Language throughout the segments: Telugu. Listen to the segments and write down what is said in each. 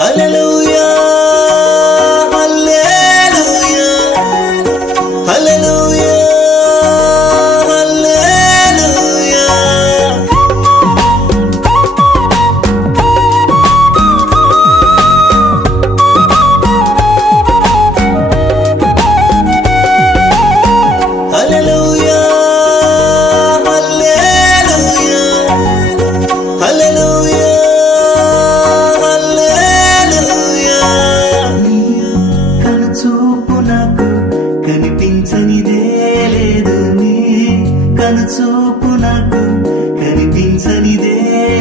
హల్లెలూయా హల్లెలూయా హల్లెలూయా హల్లెలూయా. హల్లెలూయా హల్లెలూయా హల్లెలూయా హల్లెలూయా. కనుచూపు నాకు కనిపించనిదే లేదు, నీ కనుచూపు నాకు కనిపించనిదే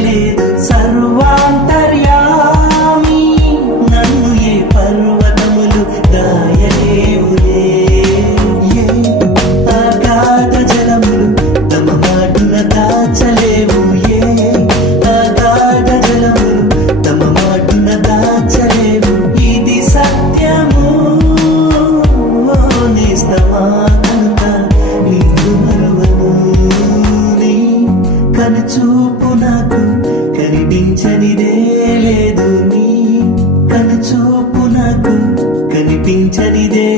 లేదు. సర్వాంతర్యామి నన్ను ఏ పర్వతములు దాయలేవులే, ఏ అగాధ జలములు తమ మాటున దాచలేవు, ఏ అగాధ జలములు తమ మాటున దాచలేవు. ఇది సత్యము నేస్తమా కనుక నిన్ను మరువను. నీ కనుచూపు నాకు కనిపించనిదే లేదు, నీ కనుచూపు నాకు కనిపించనిదే